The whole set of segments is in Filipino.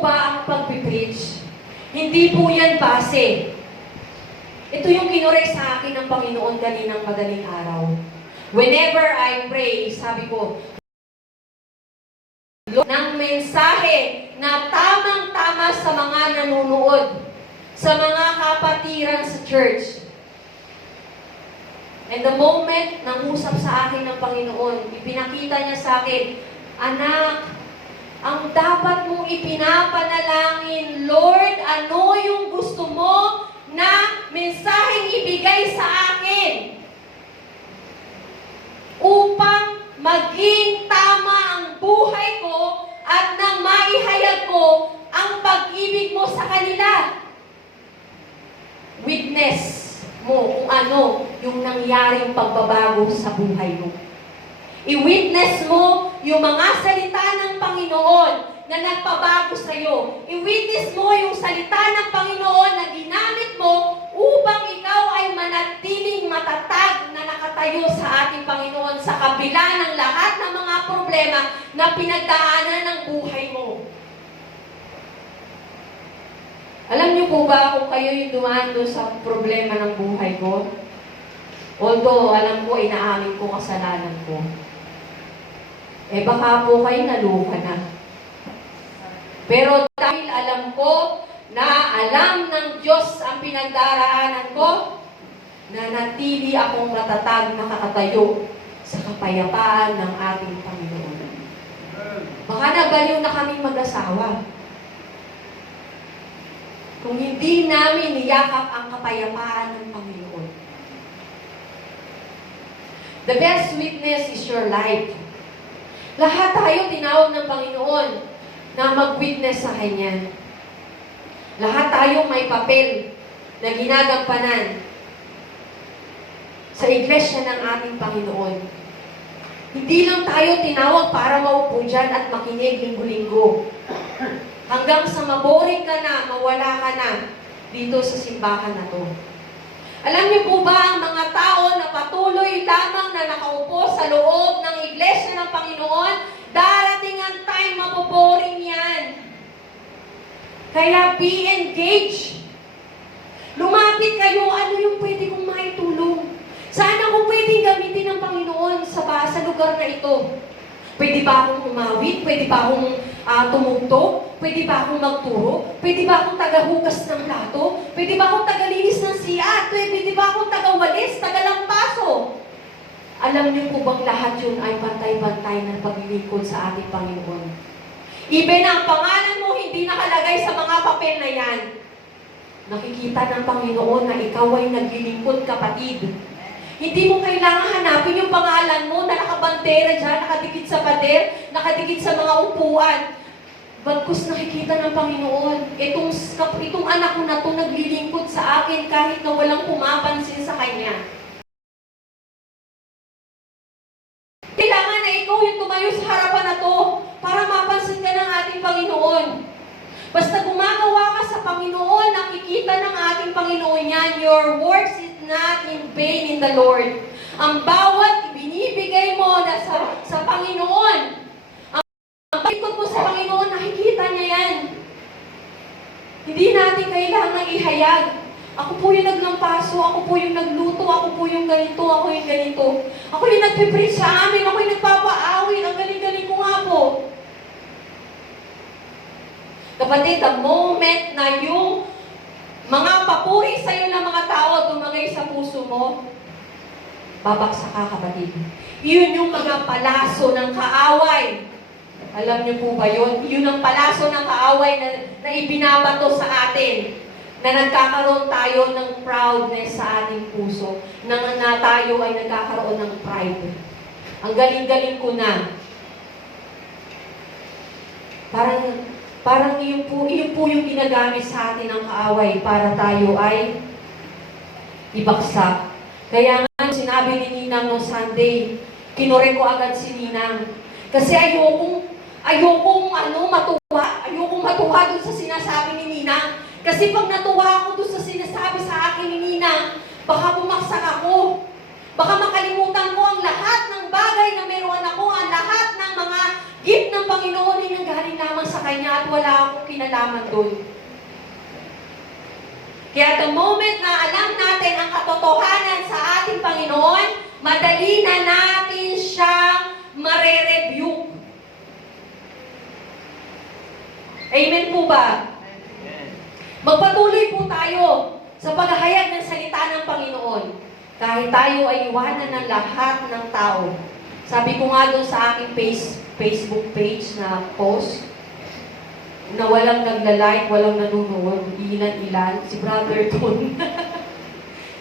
po ba ang pag-preach? Hindi po yan base. Ito yung kinorek sa akin ng Panginoon kaninang madaling araw. Whenever I pray, sabi ko, ng mensahe na tamang-tama sa mga nanonood, sa mga kapatiran sa church. And the moment nangusap sa akin ng Panginoon, ipinakita niya sa akin, anak, ang dapat mong ipinapanalangin, Lord, ano yung gusto mo na mensaheng ibigay sa akin? Upang maging tama ang buhay ko at nang maihayag ko ang pag-ibig mo sa kanila. Witness mo kung ano yung nangyaring pagbabago sa buhay mo. I-witness mo yung mga salita ng Panginoon na nagpabago sa iyo. I-witness mo yung salita ng Panginoon na ginamit mo upang ikaw ay manatiling matatag na nakatayo sa ating Panginoon sa kabila ng lahat ng mga problema na pinagdaanan ng buhay mo. Alam niyo po ba kung kayo yung dumaan doon sa problema ng buhay ko? Although, alam ko, inaamin ko kasalanan ko. Eh baka po kayo naluha na. Pero dahil alam ko na alam ng Diyos ang pinagdaraanan ko, nanatili akong matatag na nakatayo sa kapayapaan ng ating Panginoon. Baka nabaliw na kaming mag-asawa. Kung hindi namin niyakap ang kapayapaan ng Panginoon. The best witness is your life. Lahat tayo tinawag ng Panginoon na mag-witness sa Kanya. Lahat tayo may papel na ginagampanan sa iglesia ng ating Panginoon. Hindi lang tayo tinawag para maupo dyan at makinig linggo-linggo. Hanggang sa maboring ka na, mawala ka na dito sa simbahan na to. Alam niyo po ba ang mga tao na patuloy lamang na nakaupo sa loob ng iglesia ng Panginoon, darating ang time maboboring yan. Kaya be engaged. Lumapit kayo, ano yung pwede kong maitulong? Saan ako pwedeng gamitin ng Panginoon sa lugar na ito? Pwede ba akong umawit? Pwede ba akong tumugtog? Pwede ba akong magturo? Pwede ba akong tagahugas ng plato? Pwede ba akong tagalinis ng siya? Pwede ba akong tagawalis, tagalampaso? Alam niyo po bang lahat yun ay pantay-pantay ng paglilingkod sa ating Panginoon? Even ang pangalan mo hindi nakalagay sa mga papel na yan. Nakikita ng Panginoon na ikaw ay naglilingkod, kapatid. Hindi mo kailangan hanapin yung pangalan mo na nakabantera dyan, nakadikit sa pader, nakadikit sa mga upuan. Bagkus nakikita ng Panginoon, itong anak ko na to naglilingkod sa akin kahit na walang pumapansin sa kanya. Kailangan na ikaw yung tumayo sa harapan na to para mapansin ka ng ating Panginoon. Basta gumagawa ka sa Panginoon, nakikita ng ating Panginoon yan, your works is not in vain in the Lord. Ang bawat binibigay mo na sa Panginoon, ang pagkikot mo sa Panginoon, nakikita niya yan. Hindi natin kailangan ihayag. Ako po yung naglampaso, ako po yung nagluto, ako po yung ganito, ako yung ganito. Ako yung nagpipreach sa amin, ako yung nagpapaawit, ang galing-galing ko nga po. Kapatid, the moment na yung mga papuri sa'yo ng mga tao tumagay sa puso mo, babagsak ka, kapatid. Yun yung mga palaso ng kaaway. Alam niyo po ba yun? Yun ang palaso ng kaaway na ibinabato sa atin. Na nagkakaroon tayo ng proudness sa ating puso. Na tayo ay nagkakaroon ng pride. Ang galing-galing ko na. Parang yun po yung ginagamit sa atin ng kaaway para tayo ay ibaksak. Kaya nga, sinabi ni Ninang noong Sunday, kinore ko agad si Ninang. Kasi ayokong matuwa dun sa sinasabi ni Ninang. Kasi pag natuwa ako dun sa sinasabi sa akin ni Ninang, baka bumaksak ako. Baka makalimutan ko ang lahat ng bagay na meron ako, ang lahat ng mga gift ng Panginoon ay nanggaling lamang sa Kanya at wala akong kinalaman doon. Kaya the moment na alam natin ang katotohanan sa ating Panginoon, madali na natin siyang mare-rebuke. Amen po ba? Magpatuloy po tayo sa paghahayag ng salita ng Panginoon. Kahit tayo ay iwanan ng lahat ng tao. Sabi ko nga doon sa aking Facebook page na post, na walang nagla-like, walang nanonood, ilan-ilan, si Brother Don.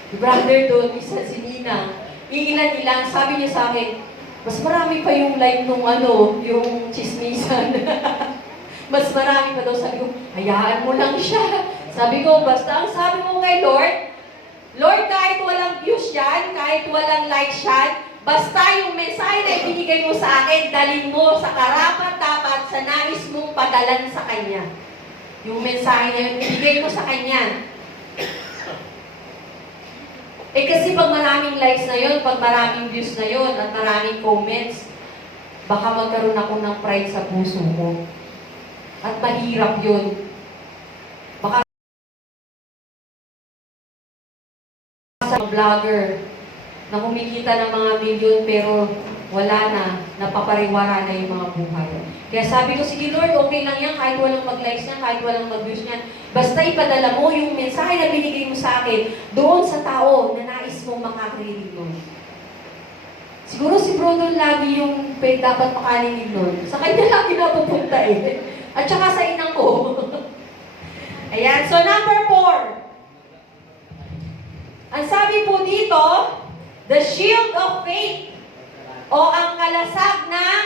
Si Brother Don, isa si Nina, ilan-ilan, sabi niya sa akin, mas marami pa yung like nung yung chismisan. Mas marami pa daw. Sabi ko, hayaan mo lang siya. Sabi ko, basta ang sabi mo kay Lord, Lord, kahit walang views yan, kahit walang likes yan, basta yung mensahe na ibinigay mo sa akin, dalhin mo sa karapat-dapat sa nais mong padalan sa Kanya. Yung mensahe na yun, ibigay mo sa Kanya. Eh kasi pag maraming likes na yun, pag maraming views na yun, at maraming comments, baka magkaroon ako ng pride sa puso mo. At mahirap yun. Baka sa vlogger na kumikita ng mga milyon pero wala na, napapariwara na yung mga buhay. Kaya sabi ko, sige Lord, okay lang yan, kahit walang mag-likes niyan, kahit walang mag-views niyan. Basta ipadala mo yung mensahe na binigay mo sa akin doon sa tao na nais mong makakarinig nun. Siguro si Brother lagi yung dapat makarinig nun. Sa kanya lagi napupunta eh. At saka sa inang ko. Ayan, so number 4. Ang sabi po dito, the shield of faith o ang kalasag ng